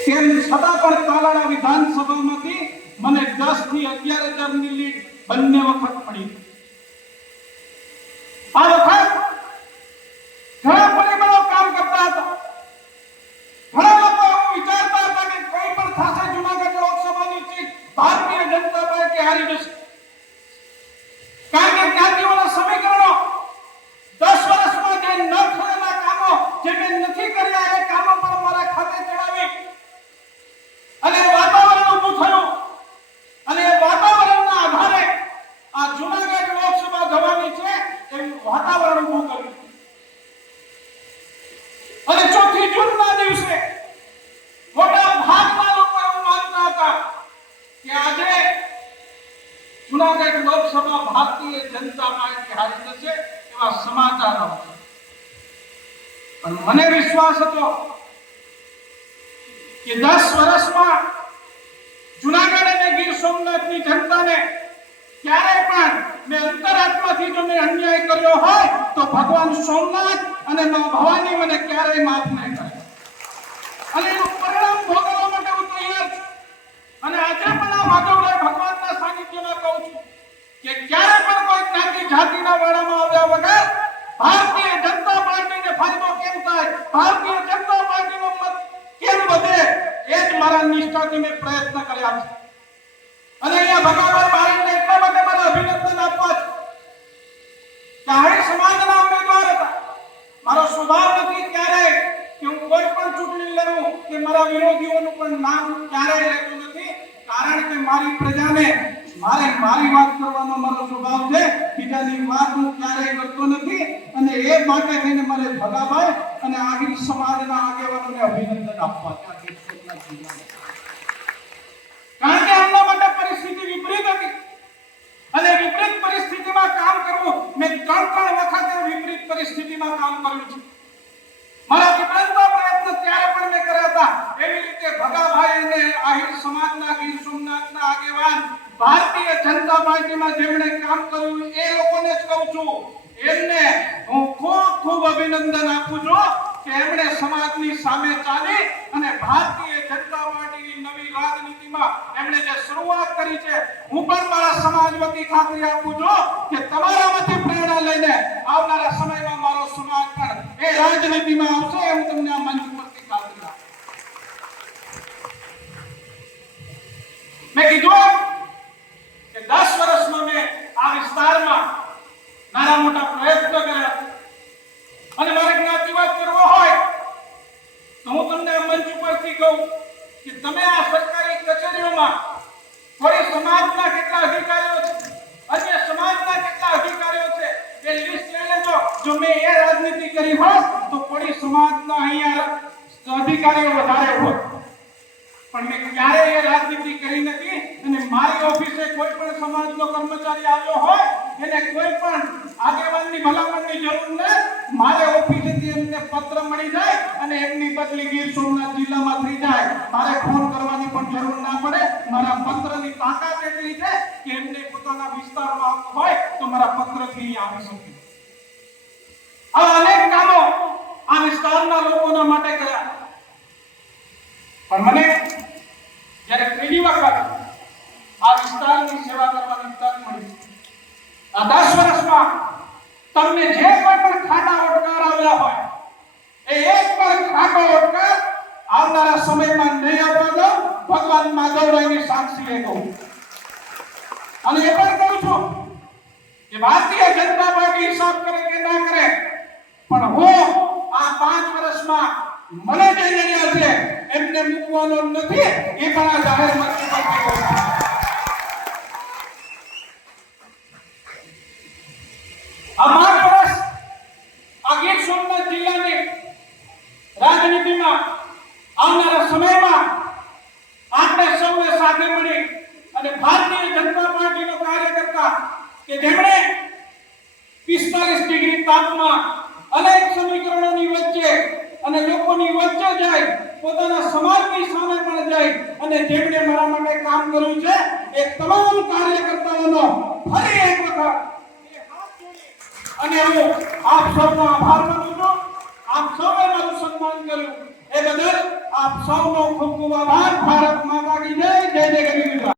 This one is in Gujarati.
તેમ છતાં પણ તાલાળા વિધાનસભામાંથી મને દસથી અગિયાર હજારની લીડ બંને વખત પડી આ વખત ઘણા પરિબળો કામ કરતા હતા. ઘણા લોકો વિચારતા હતા કે કોઈ પણ થશે જુનાગઢ લોકસભાની સીટ ભારતીય જનતા પાર્ટી હારી જશે કારણ કે જ્ઞાતિઓના સમીકરણો દસ વર્ષમાં જે ન થયેલા કામો જે મેં નથી કર્યા એ કામો પણ મારા ખાતે ચડાવી અને વાતાવરણ ઊભું થયું અને એ વાતાવરણના આધારે આ જુનાગઢ લોકસભા જવાની છે એવું વાતાવરણ ઊભું કર્યું. અને ચોથી જૂનના દિવસે મોટા ભાગના લોકો એવું માનતા હતા કે આજે જુનાગઢ લોકસભા ભારતીય જનતા પાર્ટી હારી જશે એવા સમાચાર. આવતા પણ મને વિશ્વાસ હતો કે દસ વર્ષમાં જુનાગઢ અને ગીર સોમનાથની જનતાને ક્યારે પણ મેં અંતરાત્માથી જો મેં અન્યાય કર્યો હોય તો ભગવાન સોમનાથ અને મા ભવાની મને ક્યારેય માફ નહીં કરે. અને એનું પરિણામ ભોગવવા માટે હું તૈયાર છું. અને આજે પણ આ માધવરાય ભગવાનના સાનિધ્યમાં કહું છું કે ક્યારે પણ કોઈ જ્ઞાતિ જાતિના વાળામાં આવ્યા વગર ભારતીય જનતા પાર્ટીને ફાયદો કેમ થાય? ભારતીય જનતા પાર્ટીનો મત કેમ વધે? એ જ મારા નિષ્ઠાથી મેં પ્રયત્ન કર્યા છે. અને અહીંયા ભગવાન બારીને એટલા માટે મારે અભિનંદન આપવા છે કે આહિર સમાજના ઉમેદવાર હતા મારો સ્વભાવ નથી ક્યારેય કે હું કોઈ પણ ચૂંટણી લડું કે મારા વિરોધીઓનું પણ નામ ક્યારેય લેતો નથી કારણ કે મારી પ્રજાને મારે મારી વાત કરવાનો મારો સ્વભાવ છે બીજાની વાત હું ક્યારેય કરતો નથી એ થઈને મારે ભગાભાઈ અને આહિર સમાજના આગેવાનોને અભિનંદન આપવા. કારણ કે એમના માટે પરિસ્થિતિ વિપરીત હતી. અને વિપરીત પરિસ્થિતિમાં કામ કરવું, મેં ત્રણ ત્રણ વખત વિપરીત પરિસ્થિતિમાં કામ કર્યું છે. મારા વિપરીતનો પ્રયત્ન ત્યારે પણ મેં કર્યા હતા. એવી રીતે ભગાભાઈ અને આહિર સમાજના ગીર સોમનાથના આગેવાન ભારતીય જનતા પાર્ટીમાં જેમણે કામ કર્યું, એ લોકોને જ કહું છું, એમને ખૂબ અભિનંદન આપું છું. કે એમણે સમાજની સામે ચાલી અને ભારતીય જનતા પાર્ટીની નવી રાજનીતિમાં એમણે જે શરૂઆત કરી છે, હું પણ મારા સમાજ વતી ખાતરી આપું છું કે તમારામાંથી પ્રેરણા લઈને આવનારા સમયમાં મારો સમાજ પણ એ રાજનીતિમાં આવશે એવું તમને આ મંચ પરથી ખાતરી આપું મેં કીધું કે 10 વર્ષમાં મેં આ વિસ્તારમાં નાના મોટા પ્રયત્ન કર્યા અને મારે જ્ઞાતિવાદ કરવો હોય તો હું તમને આ મંચ ઉપરથી કહું કે તમે આ સરકારી કચેરીઓમાં કોઈ સમાજના કેટલા અધિકારીઓ છે, અન્ય સમાજના કેટલા અધિકારીઓ છે, એ લિસ્ટ લઈ લેજો. જો મેં એ રાજનીતિ કરી હોત, તો કોળી સમાજના અહીંયા અધિકારીઓ વધારે હોત. પણ મેં ક્યારેય એ રાજનીતિ કરી નથી અને મારી ઓફિસે કોઈ પણ સમાજનો કર્મચારી આવ્યો હોય એને કોઈ પણ આગેવાનની ભલામણની જરૂર નથી મારે ઓફિસેથી એમને પત્ર મળી જાય અને એમની બદલી ગીર સોમનાથ જિલ્લામાં થઈ જાય. મારે ફોન કરવાની પણ જરૂર ના પડે. મારા પત્રની તાકાત એટલી છે કે એમને પોતાના વિસ્તારમાં હોય તો મારા પત્રથી આવી શકે. આવા અનેક કામો આ વિસ્તારના લોકોના માટે કર્યા. પણ મને જ્યારે ત્રીજી વખત આ વિસ્તારની સેવા કરવાની તક મળી આ દસ વર્ષમાં તમને જે કોઈ પણ ખાટા ઓટકાર આવ્યા હોય, એ એક પણ ખાટો ઓટકાર આવનારા સમયમાં નહીં આવવા દો ભગવાન માધવરાયની સાક્ષીએ કહું અને એ પણ કહું છું કે ભારતીય જનતા પાર્ટી હિસાબ કરે કે ના કરે, પણ હું આ પાંચ વર્ષમાં મને જે રહ્યા છે એમને મૂકવાનો નથી, એ પણ આ જાહેર મંચ પરથી કહું છું. આ પાંચ વર્ષ આ ગીર સોમનાથ જિલ્લાની રાજનીતિમાં આવનારા સમયમાં આપણે સૌએ સાથે મળી અને ભારતીય જનતા પાર્ટીનો કાર્યકર્તા કે જેમણે 45 ડિગ્રી તાપમાં અનેક સમીકરણોની વચ્ચે અને લોકોની વચ્ચે જાય પોતાના સમાજની સામે પણ જાય અને જેમણે મારા માટે કામ કર્યું છે, એ તમામ કાર્યકર્તાઓનો ફરી એક વખત અને હું આપ સૌનો આભાર માનું सबैमा सम्मान गरौँ ए भने आप सबको खुब मुबारक भारत माता की जय जय देवी